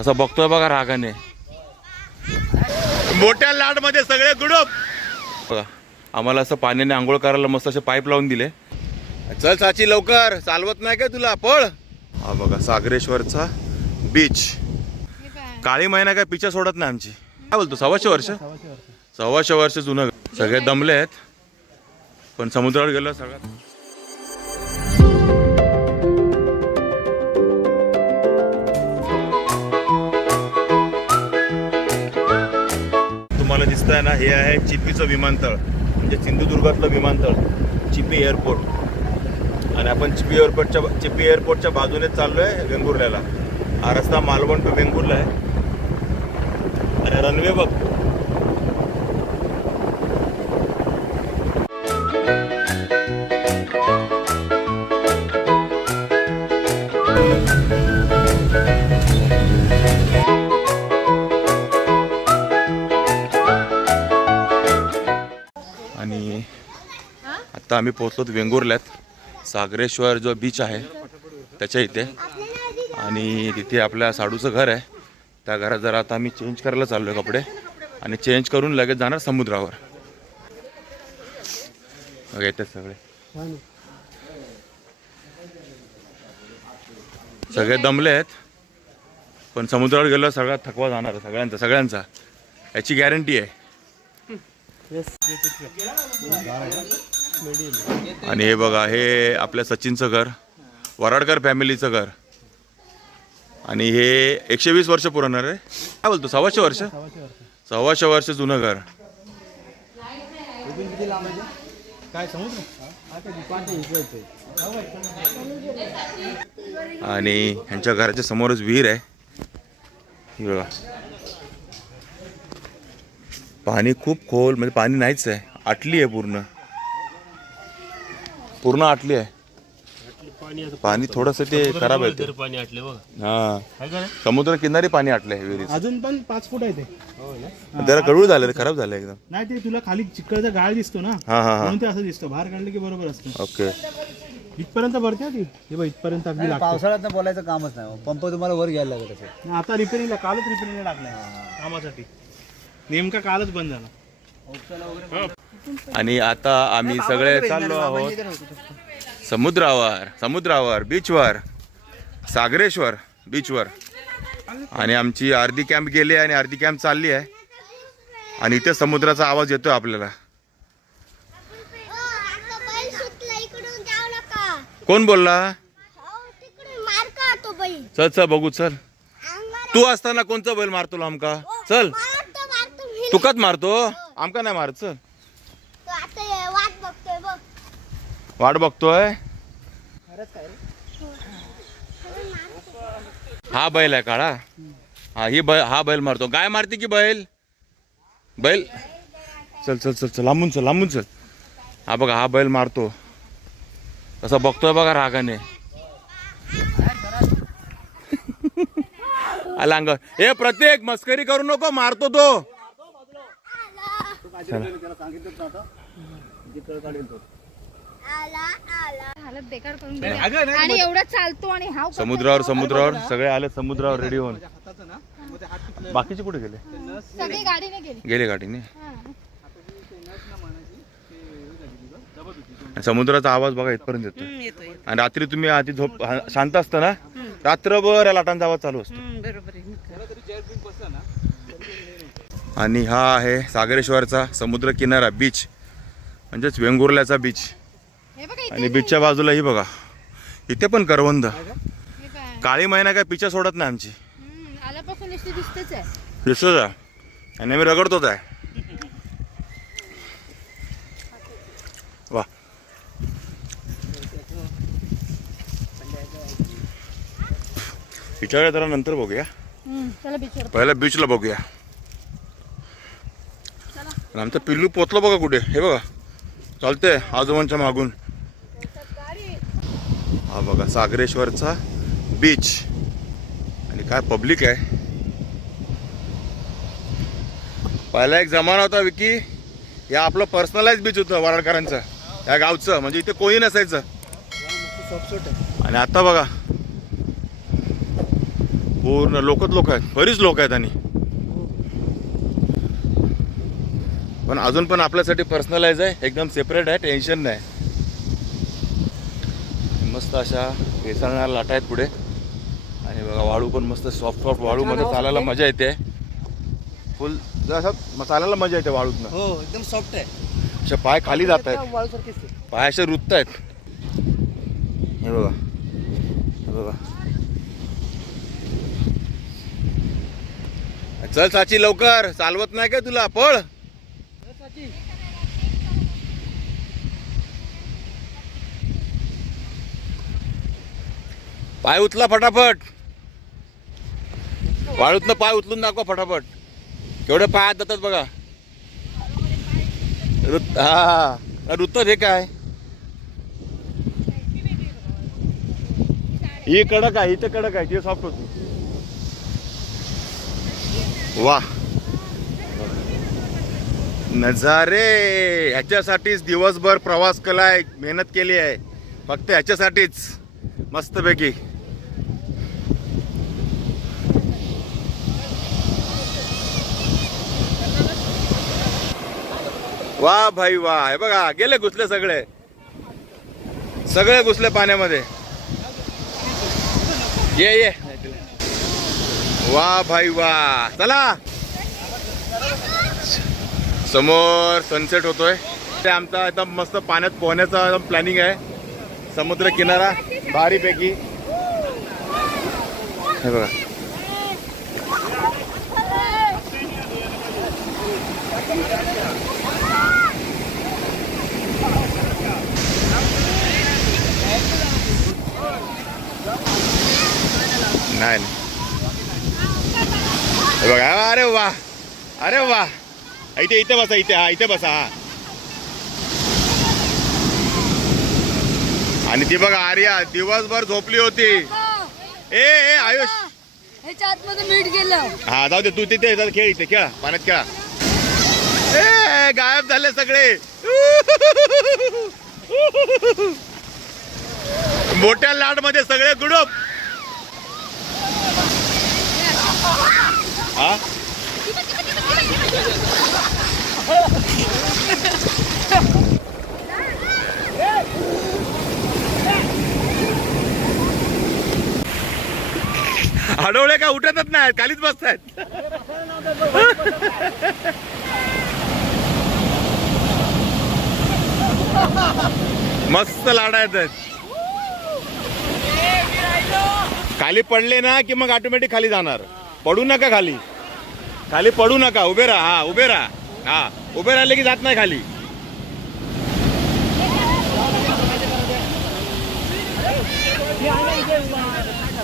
तसं बघतोय बघा रागाने. मोठ्या लाटमध्ये सगळे गुडप. बघा आम्हाला असं पाण्याने आंघोळ करायला मस्त असे पाईप लावून दिले. चल साची लवकर चालवत नाही काय तुला पळ. हा बघा सागरेश्वरचा बीच काळी महिना काय पिच्या सोडत नाही आमची. काय बोलतो सव्वाशे वर्ष? सव्वाशे वर्ष जुनं सगळे दमले आहेत. पण समुद्रावर गेलो सगळं आहे ना हे आहे चिपीचं विमानतळ म्हणजे सिंधुदुर्गातलं विमानतळ चिपी एअरपोर्ट. आणि आपण चिपी एअरपोर्टच्या चिपी एअरपोर्टच्या बाजूनेच चाललोय वेंगुर्ल्याला. हा रस्ता मालवण टू वेंगुर्ला आहे. आणि रनवे बघ आम्ही पोहोचलो वेंगुर्ल्यात. सागरेश्वर जो बीच आहे त्याच्या इथे. आणि तिथे आपल्या साडूचं घर आहे. त्या घरात जरा आता आम्ही चेंज करायला चाललो कपडे. आणि चेंज करून लगेच जाणार समुद्रावर. येतात सगळे. सगळे दमले आहेत. पण समुद्रावर गेलो सगळा थकवा जाणार सगळ्यांचा सगळ्यांचा. याची गॅरंटी आहे. आणि हे बघा हे आपल्या सचिनचं घर वराडकर फॅमिलीचं घर. आणि हे एकशे वीस वर्ष पुरणार आहे काय बोलतो सव्वाशे वर्ष? सव्वाशे वर्ष जुनं घर. आणि ह्यांच्या घराच्या समोरच विहीर आहे. बघा. पाणी खूप खोल म्हणजे पाणी नाहीच आहे. आटली आहे पूर्ण. पूर्ण आटली आहे. पाणी थोडस ते खराब आहे ते. पाणी आटले बघा. हा. समुद्र किनारी पाणी आटलंय विहिरीत अजून पण पाच फूट आहे ते. जरा कडूळ झालं रे, खराब झालं एकदम. नाही ते तुला खाली चिकळचा गाळ दिसतो ना हा हा हा. म्हणून ते असं दिसतं. बाहेर काढलं की बरोबर असतं. ओके. इथपर्यंत भरते ना ती. हे बघ इथपर्यंत अगदी लागतं. पावसाळ्यात बोलायचं कामच नाही. पंप तुम्हाला वर घ्यायला लागत असेल आता रिपेरिंगला कालच रिपेरिंगला टाकलाय. कामासाठी. नेमका कालच बंद झाला. आणि आता आम्ही सगळे चाललो आहोत. समुद्रावर समुद्रावर बीचवर सागरेश्वर बीचवर आणि आमची अर्धी कॅम्प गेली आहे आणि अर्धी कॅम्प चालली आहे. आणि इथे समुद्राचा आवाज येतोय आपल्याला. आता बैल सुटला इकडून जाऊ नका कोण बोलला? हो तिकडून मार का तो बैल चल चल बघू चल. तू असताना कोणचा बैल मारतो आमका चल. मारतो मारतो मी. तुकाच मारतो? आमका नाही मारत चल. बघतोय बघ. वाट बघतोय? हा बैल आहे काळा. हा ही बै हा बैल मारतो. गाय मारते की बैल? बैल? चल चल चल चल. लांबून चल लांबून चल. हा बघा हा बैल मारतो. तसं बघतोय बघा रागाने. आला अंगावर हे प्रत्येक मस्करी करू नको मारतो तो. हालत बेकार करून दिली. आणि एवढा चालतो आणि हा समुद्रावर समुद्रावर सगळे आले समुद्रावर रेडी होऊन. बाकीचे कुठे गेले? सगळी गाडीने गेली. गेले गाडीने. हा. आणि समुद्राचा आवाज बघा इथपर्यंत येतो आणि रात्री तुम्ही आधी झोप हा- शांत असतं ना? रात्रभर या लाटांचा आवाज चालू असतो. आणि हा आहे सागरेश्वरचा समुद्र किनारा बीच म्हणजेच वेंगुर्ल्याचा बीच आणि बीचच्या बाजूला ही बघा. इथे पण करवंद. काळी महिना काय पिच्या सोडत नाही आमची. दिसतेच आहे. आणि आम्ही रगडतोच आहे. वा. जरा नंतर बघूया. पहिल्या बीचला बघूया. आमचं पिल्लू पोचलं बघा कुठे? हे बघा. चालतंय आजोबांच्या मागून. हा बघा सागरेश्वरचा बीच आणि काय पब्लिक आहे. पहिला एक जमाना होता विकी. या आपलं पर्सनलाइज बीच होतं वराडकरांचं. या गावचं म्हणजे इथे कोणी नसायचं. आणि आता बघा. पूर्ण लोकच लोक आहेत बरीच लोक आहेत आणि. पण अजून पण आपल्यासाठी पर्सनलाइज आहे. एकदम सेपरेट आहे. टेन्शन नाही. मस्त अशा बेसळणाऱ्या लाटा आहेत पुढे. आणि बघा वाळू पण मस्त सॉफ्ट सॉफ्ट वाळूमध्ये चालायला मजा येते. फुल जसं चालायला मजा येते वाळूतनं. हो एकदम सॉफ्ट आहे. असे पाय खाली जात आहेत. पाय असे रुतत आहेत. हे बघा. हे बघा. चल साची लवकर. चालवत नाही काय तुला? पळ. पाय उचला फटाफट. वाळूतनं पाय उचलून दाखवा फटाफट. केवढे पायात जातात बघा. रुत हा रुतत हे काय? ही कडक आहे इथे कडक आहे ते सॉफ्ट होती. वा. नजारे ह्याच्यासाठीच दिवसभर प्रवास केलाय मेहनत केली आहे. फक्त ह्याच्यासाठीच. मस्तपैकी. वा भाई वा. हे बघा गेले घुसले सगळे. सगळे घुसले पाण्यामध्ये. ये ये. वा भाई वा. चला. समोर सनसेट होतोय. ते आमचा एकदम मस्त पाण्यात पोहण्याचा एकदम प्लॅनिंग आहे. समुद्र किनारा भारीपैकी. हे बघा. हे बघा अरे वा अरे वा. इथे इथे बसा इथे हा इथे बसा हा. आणि ती बघा आर्या दिवसभर झोपली होती. ए ए आयुष. ह्याच्या आतमध्ये मीठ गेलं. हा जाऊ दे तू तिथे खेळ इथे खेळा पाण्यात खेळा. ए गायब झाले सगळे. मोठ्या लाटमध्ये सगळे गुडूप. हा? अडवळे का उठतच नाही खालीच बसतायत. मस्त लाडा खाली पडले ना की मग ऑटोमॅटिक खाली जाणार. पडू नका खाली. खाली पडू नका उभे राहा हा उभे राहा. हा उभे राहिले की जात नाही खाली.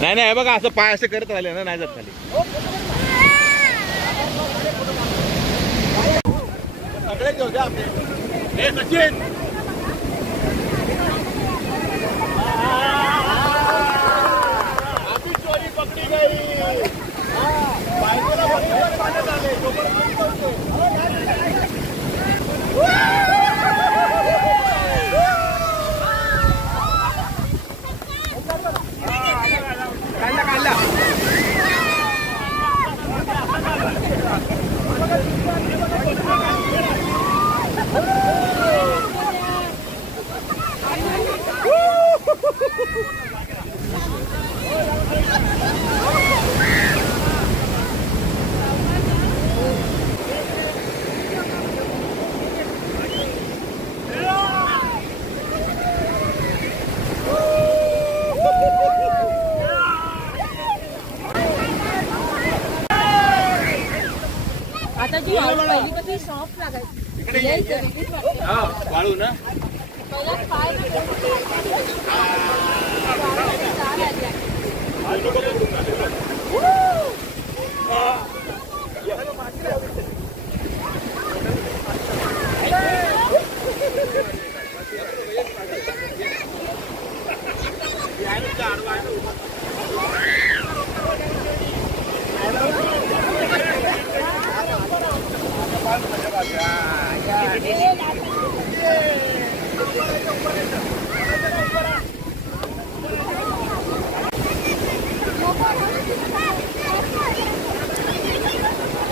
नाही नाही बघा असं पाय असे करत राहिले ना नाही जात खाली सगळे घेऊ द्या आपले. हे सचिन आपली चोरी पकडी गई हा, बायकोला बघितलं पाण्यात आले. जोपर्यंत उतरते. आता जी पहिली कशी लागायची वाळू ना. पहिला पाय नको, नको.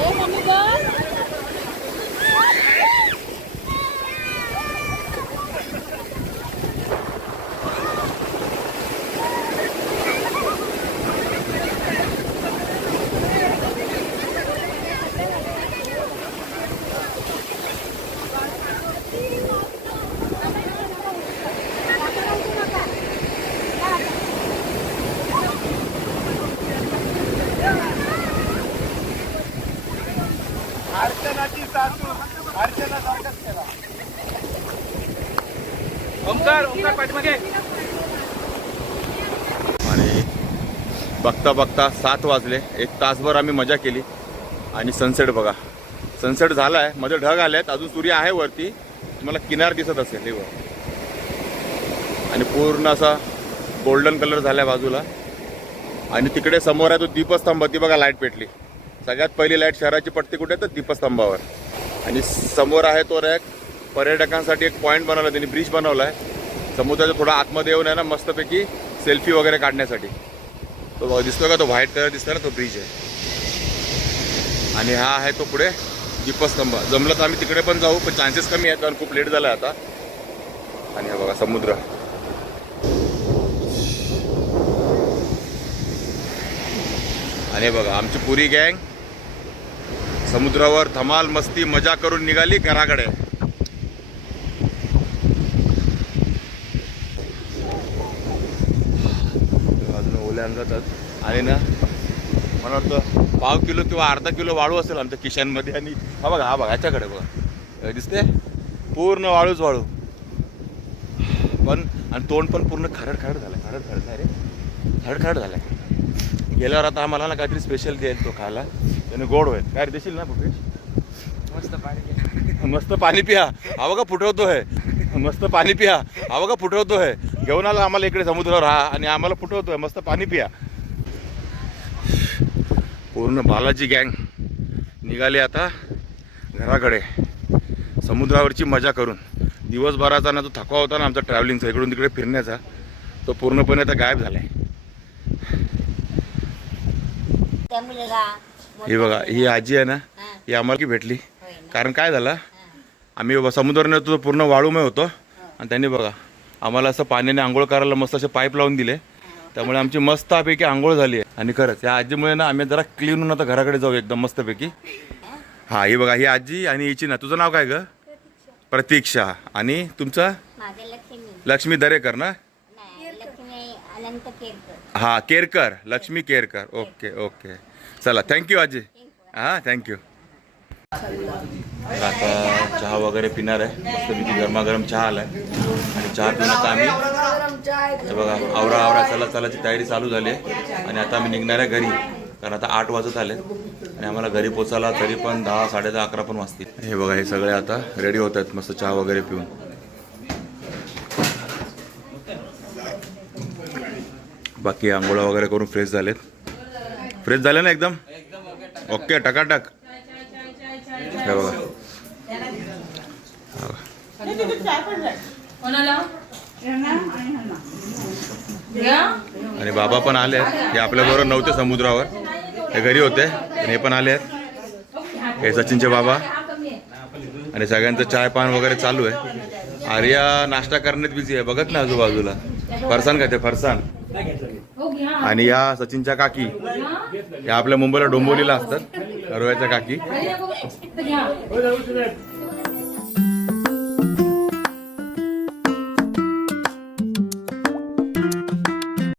ओमकार ओमकार पाठीमागे आणि बघता बघता सात वाजले. एक तासभर आम्ही मजा केली. आणि सनसेट बघा. सनसेट झाला आहे मध्ये ढग आले आहेत अजून सूर्य आहे वरती. तुम्हाला किनार दिसत असेल. हे वर आणि पूर्ण असा गोल्डन कलर झाला बाजूला. आणि तिकडे समोर आहे तो दीपस्तंभ. ती बघा लाइट पेटली. सगळ्यात पहिली लाइट शहराची पट्टी कुठे? तर दीपस्तंभावर. आणि समोर आहे तो रॅक. पर्यटकांसाठी एक पॉईंट बनवला त्यांनी ब्रिज बनवला आहे समुद्राच्या थोडा आतमध्ये येऊन आहे ना मस्तपैकी सेल्फी वगैरे काढण्यासाठी. तो दिसतोय का तो व्हाईट कलर दिसतोय ना तो ब्रिज आहे. आणि हा आहे तो पुढे दीपस्तंभ. जमलं तर आम्ही तिकडे पण जाऊ पण चान्सेस कमी आहेत कारण खूप लेट झाला आता. आणि हा बघा समुद्र. आणि बघा आमची पुरी गँग समुद्रावर धमाल मस्ती मजा करून निघाली घराकडे. जातात आणि ना मला वाटतं पाव किलो किंवा अर्धा किलो वाळू असेल आमच्या किशांमध्ये आणि हा बघा हा बघा ह्याच्याकडे बघा. दिसते पूर्ण वाळूच वाळू. पण आणि तोंड पण पूर्ण खरड खरड झालं खरड खरड नाही रे. खरड खरड झालं गेल्यावर आता आम्हाला ना काहीतरी स्पेशल देईल तो खायला. त्याने गोड होईल. काय देशील ना भूपेश? मस्त पाणी मस्त पाणी पिया. हा बघा फुटवतोय. मस्त पाणी पिया. हा बघा फुटवतोय. घेऊन आला आम्हाला इकडे समुद्रावर हा आणि आम्हाला फुटवतोय मस्त पाणी पिया. पूर्ण बालाजी गँग निघाले आता घराकडे. समुद्रावरची मजा करून. दिवसभराचा ना जो थकवा होता ना आमचा ट्रॅव्हलिंगचा इकडून तिकडे फिरण्याचा. तो पूर्णपणे आता गायब झालाय. त्या मुलगा ही बघा ही आजी आहे ना ही आम्हाला की भेटली. कारण काय झालं? आम्ही बाबा समुद्राने तो पूर्ण वाळूमय होतो. आणि त्यांनी बघा आम्हाला असं पाण्याने आंघोळ करायला मस्त असे पाईप लावून दिले. त्यामुळे आमची मस्तपैकी आंघोळ झाली आहे. आणि खरंच या आजीमुळे ना आम्ही जरा क्लीन होऊन आता घराकडे जाऊ एकदम मस्तपैकी. हा ही बघा ही आजी आणि हिची ना. तुझं नाव काय ग? प्रतीक्षा. आणि तुमचं? लक्ष्मी. दरेकर ना? हा केरकर. लक्ष्मी केरकर. Okay okay. चला थँक्यू आजी. हां थँक्यू आता चहा वगैरे पिणार आहे. मस्त मी गरमागरम चहा आलाय. आणि चहा पिऊन आता आम्ही बघा आवरा आवरा चला चलाची तयारी चालू झाली आहे. आणि आता आम्ही निघणार आहे घरी कारण आता आठ वाजत आले आणि आम्हाला घरी पोचायला तरी पण दहा साडे दहा अकरा पण वाजतील. हे बघा हे सगळे आता रेडी होत आहेत मस्त चहा वगैरे पिऊन. बाकी आंघोळा वगैरे करून फ्रेश झालेत. फ्रेश झाले ना एकदम? ओके टकाटक. हे बघा आणि बाबा पण आले आहेत. हे आपल्याबरोबर नव्हते समुद्रावर. हे घरी होते आणि हे पण आले आहेत. हे सचिनचे बाबा. आणि सगळ्यांचं चाय पान वगैरे चालू आहे. आर्या नाश्ता करण्यात बिझी आहे. बघत ना आजूबाजूला. फरसाण खाते फरसाण हो आणि या सचिनच्या काकी. या आपल्या मुंबईला डोंबिवलीला असतात. रोयाच्या काकी. घ्या.